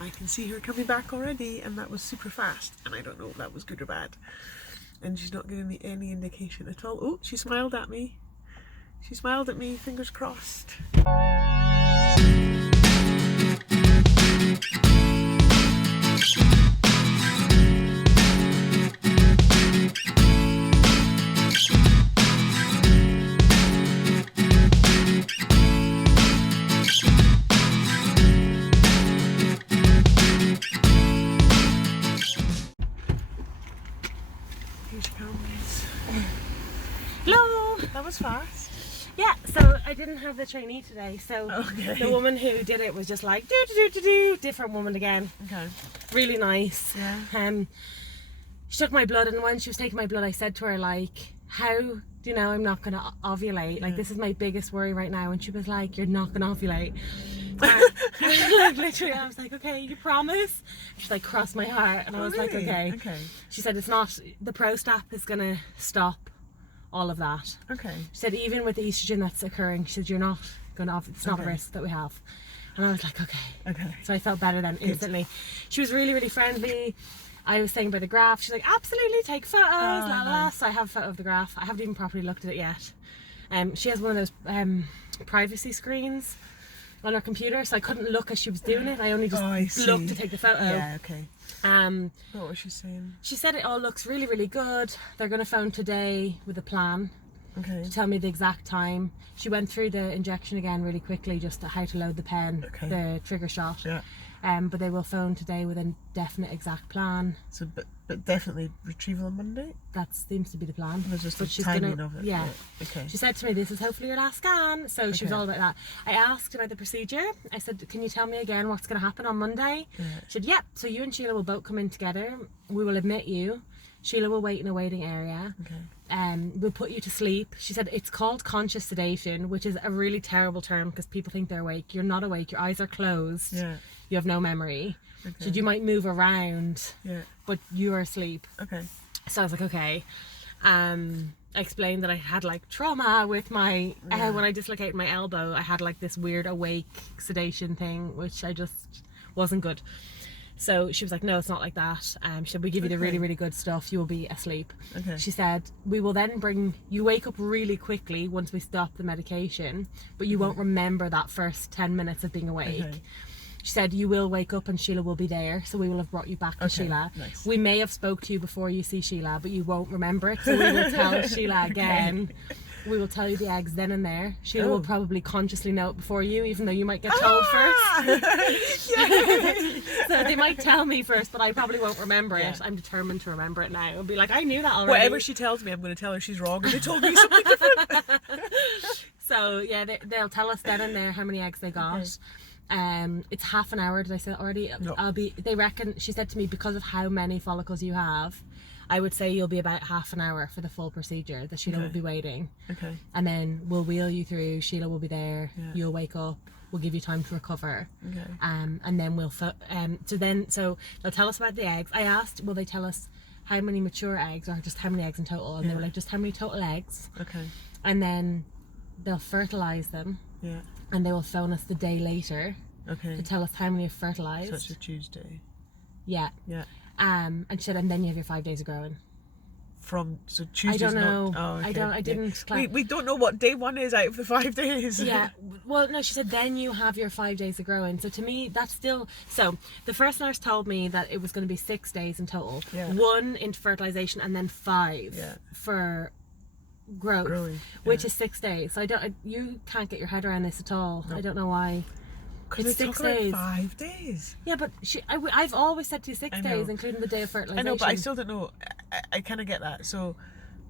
I can see her coming back already, and that was super fast, and I don't know if that was good or bad. And she's not giving me any indication at all. Oh, she smiled at me. She smiled at me, fingers crossed. Hello! That was fast. Yeah, so I didn't have the trainee today, so Okay. the woman who did it was just like, do, different woman again. Okay. Really nice. Yeah. She took my blood, and when she was taking my blood, I said to her, like, how do you know I'm not going to ovulate? Like, this is my biggest worry right now. And she was like, you're not going to ovulate. Like, literally, I was like, okay, you promise? She's like, cross my heart. And I was like, okay. She said, it's not, the Prostap is going to stop all of that. Okay. She said, even with the estrogen that's occurring, she said, you're not going to, it's not a risk that we have. And I was like, okay. So I felt better then instantly. She was really, really friendly. I was saying about the graph, she's like, absolutely, take photos, nice. So I have a photo of the graph. I haven't even properly looked at it yet. She has one of those privacy screens on her computer, so I couldn't look as she was doing it. I only just looked to take the photo. Yeah, okay. What was she saying? She said it all looks really, really good. They're going to phone today with a plan. Okay. To tell me the exact time. She went through the injection again really quickly, just how to load the pen, the trigger shot. Yeah. But they will phone today with a definite exact plan. So, but definitely retrieval on Monday? That seems to be the plan. There's just the timing of it. Yeah. Okay. She said to me, this is hopefully your last scan. So she was all about that. I asked about the procedure. I said, can you tell me again what's going to happen on Monday? Yeah. She said, yep. So you and Sheila will both come in together. We will admit you. Sheila will wait in a waiting area. Okay. We'll put you to sleep. She said it's called conscious sedation, which is a really terrible term because people think they're awake. You're not awake. Your eyes are closed. Yeah. You have no memory. Okay. She said you might move around, but you are asleep. Okay. So I was like, okay. I explained that I had like trauma with my when I dislocated my elbow. I had like this weird awake sedation thing, which I just wasn't good. So she was like, no, it's not like that. She said, we give you the really, really good stuff. You will be asleep. Okay. She said, we will then you wake up really quickly once we stop the medication, but you won't remember that first 10 minutes of being awake. Okay. She said, you will wake up and Sheila will be there. So we will have brought you back to Sheila. Nice. We may have spoke to you before you see Sheila, but you won't remember it. So we will tell Sheila again. We will tell you the eggs then and there. Sheila will probably consciously know it before you, even though you might get told first. So they might tell me first, but I probably won't remember it. I'm determined to remember it now. I'll be like, I knew that already. Whatever she tells me, I'm going to tell her she's wrong and they told me something different. So yeah, they'll tell us then and there how many eggs they got. It's half an hour, did I say that already? No. They reckon, she said to me, because of how many follicles you have, I would say you'll be about half an hour for the full procedure that Sheila will be waiting. Okay. And then we'll wheel you through, Sheila will be there, you'll wake up, we'll give you time to recover. Okay. And then so they'll tell us about the eggs. I asked, will they tell us how many mature eggs or just how many eggs in total? And they were like, just how many total eggs. Okay. And then they'll fertilise them. Yeah. And they will phone us the day later. Okay. To tell us how many have fertilised. So it's a Tuesday. Yeah. Yeah. And she said, and then you have your 5 days of growing. So Tuesday's I don't know. Not, oh, okay. I didn't. We don't know what day one is out of the 5 days. Yeah. Well, no, she said then you have your 5 days of growing. So to me, that's still. So the first nurse told me that it was going to be 6 days in total. Yeah. 1 into fertilization and then 5 for growth, which is 6 days. So you can't get your head around this at all. No. I don't know why. It's 6 days. 5 days. Yeah, but I've always said to you 6 days, including the day of fertilization. I know, but I still don't know. I kind of get that. So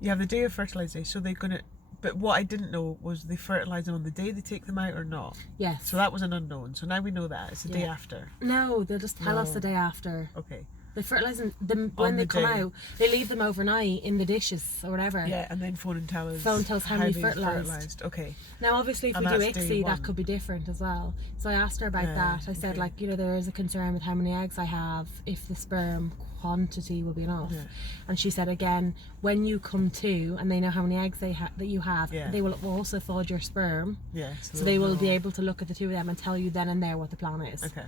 you have the day of fertilization. So they're gonna. But what I didn't know was they fertilize them on the day they take them out or not. Yes. So that was an unknown. So now we know that it's the day after. No, they'll just tell us the day after. Okay. They fertilise them when they come out. They leave them overnight in the dishes or whatever. Yeah, and then phone and tell us. How many fertilised. Okay. Now, obviously, if we do ICSI, that could be different as well. So I asked her about that. I said, like, there is a concern with how many eggs I have, if the sperm quantity will be enough. Yeah. And she said, again, when you come to and they know how many eggs that you have, they will also forge your sperm. Yeah. So they will be able to look at the two of them and tell you then and there what the plan is. Okay.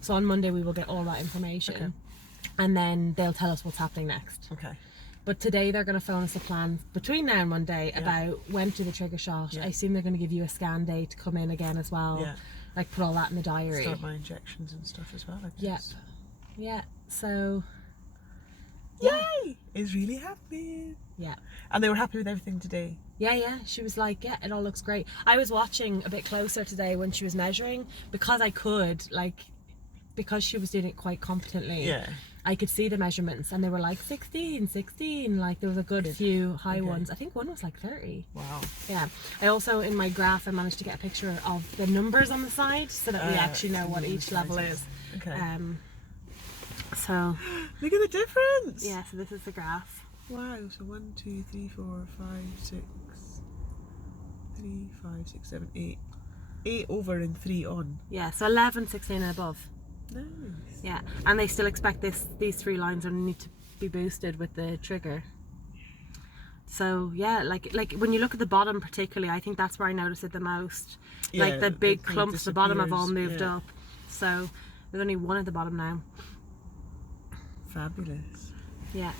So on Monday we will get all that information, and then they'll tell us what's happening next. Okay. But today they're going to phone us a plan between now and Monday about when to do the trigger shot. I assume they're going to give you a scan day to come in again as well. Yeah. Like put all that in the diary. Start my injections and stuff as well, I guess. Yeah. So. Yay! Is really happy. Yeah. And they were happy with everything today. Yeah. She was like, yeah, it all looks great. I was watching a bit closer today when she was measuring because I could, because she was doing it quite competently. Yeah. I could see the measurements and they were like 16, like there was a good few high ones. I think one was like 30. Wow. Yeah. I also, in my graph, I managed to get a picture of the numbers on the side so that we actually know what each level is. Okay. So. Look at the difference. Yeah, so this is the graph. Wow, so 1, 2, 3, 4, 5, 6, 3, 5, 6, 7, 8. 8 over and 3 on. Yeah, so 11, 16 and above. Nice. Yeah, and they still expect these 3 lines are need to be boosted with the trigger. So yeah, like when you look at the bottom particularly, I think that's where I notice it the most. Yeah, like the big clumps at the bottom have all disappears, moved up. So there's only one at the bottom now. Fabulous. Yeah.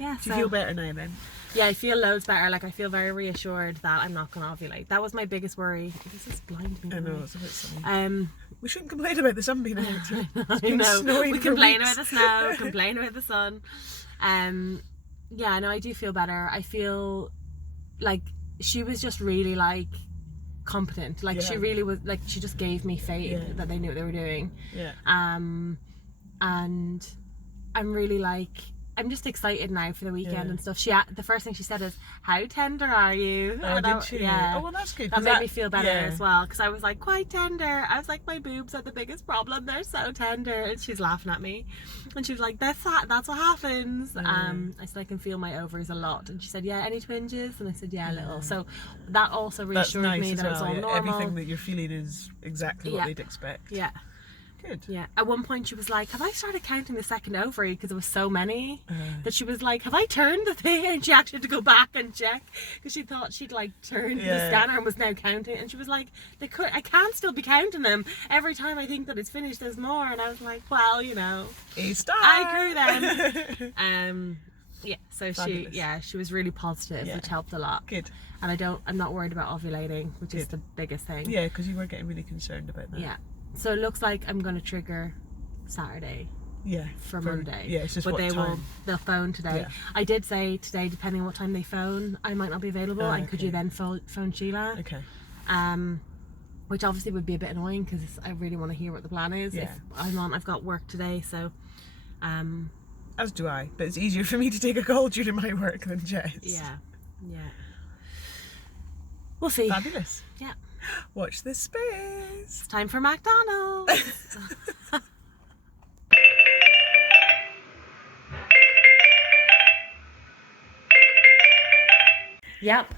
Yeah. Do you feel better now then? Yeah, I feel loads better. Like I feel very reassured that I'm not going to ovulate. That was my biggest worry. This is blind me. I know, it's a bit sunny. We shouldn't complain about the sun being out. I know. We complain about the snow, complain about the sun. Yeah, no, I do feel better. I feel like she was just really competent. She really was she just gave me faith that they knew what they were doing. Yeah. And I'm really I'm just excited now for the weekend and stuff. The first thing she said is, "How tender are you?" Oh, did she? Yeah. Oh, well, that's good. That made me feel better as well, because I was like, quite tender. I was like, my boobs are the biggest problem. They're so tender. And she's laughing at me, and she was like, "That's what happens." I said, "I can feel my ovaries a lot," and she said, "Yeah, any twinges?" And I said, "Yeah, a little." So that also reassured me that it was all normal. Everything that you're feeling is exactly what they'd expect. Yeah. Good. Yeah. At one point she was like, "Have I started counting the second ovary?" Because there was so many that she was like, "Have I turned the thing?" And she actually had to go back and check because she thought she'd turned the scanner and was now counting. And she was like, I can't still be counting them. Every time I think that it's finished, there's more. And I was like, well, A star. I grew them. Yeah. So Fabulous. she was really positive, which helped a lot. Good. And I'm not worried about ovulating, which is the biggest thing. Yeah, because you were getting really concerned about that. Yeah. So it looks like I'm going to trigger Saturday. Yeah. For Monday. Yeah, it's just but what time. They'll phone today. Yeah. I did say today, depending on what time they phone, I might not be available. And could you then phone Sheila? Okay. Which obviously would be a bit annoying because I really want to hear what the plan is. Yeah. If I've got work today, so. As do I, but it's easier for me to take a call during my work than Jess. Yeah. We'll see. Fabulous. Yeah. Watch this space. It's time for McDonald's. Yep.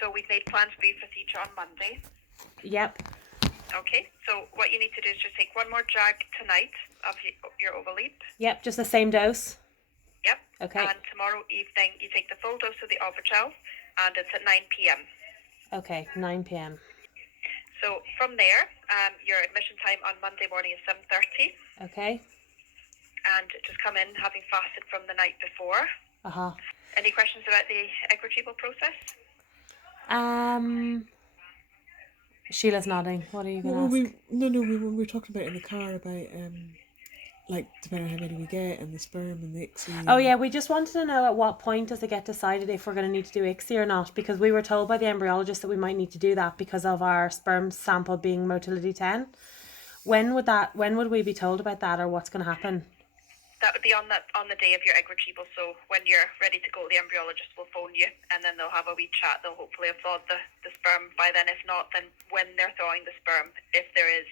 So we've made plans for you for theatre on Monday. Yep. Okay, so what you need to do is just take one more jag tonight of your Ovaleap. Yep, just the same dose. Yep. Okay. And tomorrow evening you take the full dose of the Ovochel, and it's at 9 p.m. Okay, 9 p.m. So from there, your admission time on Monday morning is 7:30. Okay. And just come in having fasted from the night before. Uh-huh. Any questions about the egg retrieval process? Sheila's nodding. What are you going to ask? We were talking about in the car about depending on how many we get and the sperm and the ICSI. Oh yeah, we just wanted to know at what point does it get decided if we're going to need to do ICSI or not, because we were told by the embryologist that we might need to do that because of our sperm sample being motility 10. When would we be told about that, or what's going to happen? That would be on the day of your egg retrieval. So when you're ready to go, the embryologist will phone you, and then they'll have a wee chat. They'll hopefully have thawed the sperm by then. If not, then when they're thawing the sperm, if there is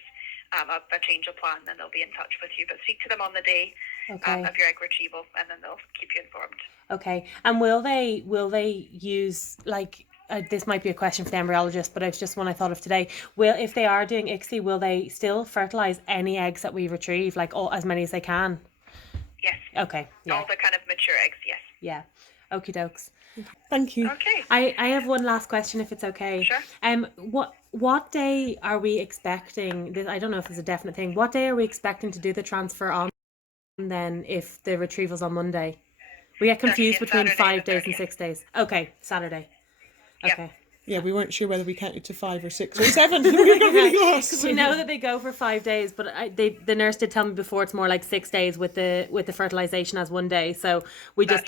a change of plan, then they'll be in touch with you. But speak to them on the day of your egg retrieval, and then they'll keep you informed. Okay. And will they use this might be a question for the embryologist, but it's just one I thought of today. If they are doing ICSI, will they still fertilize any eggs that we retrieve, as many as they can? Yes. Okay. Yeah. All the kind of mature eggs, yes. Yeah. Okie dokes. Thank you. Okay. I have one last question, if it's okay. Sure. what day are we expecting this? I don't know if it's a definite thing. What day are we expecting to do the transfer on then if the retrieval's on Monday? We get confused between Saturday, 5 days and 6 days. Okay, Saturday. Okay. Yeah, we weren't sure whether we counted to 5 or 6 or 7. We got really lost. We know that they go for 5 days, but the nurse did tell me before it's more like 6 days with the fertilization as 1 day. So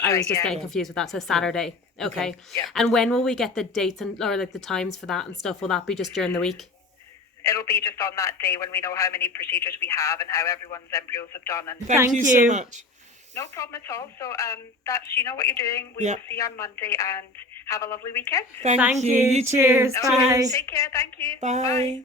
I was just getting confused with that. So Saturday. Okay. Yeah. And when will we get the dates or like the times for that and stuff? Will that be just during the week? It'll be just on that day when we know how many procedures we have and how everyone's embryos have done. And Thank you so much. No problem at all. So that's, you know what you're doing. We will see you on Monday and have a lovely weekend. Thank you. You too. Cheers. Bye. Take care. Thank you. Bye.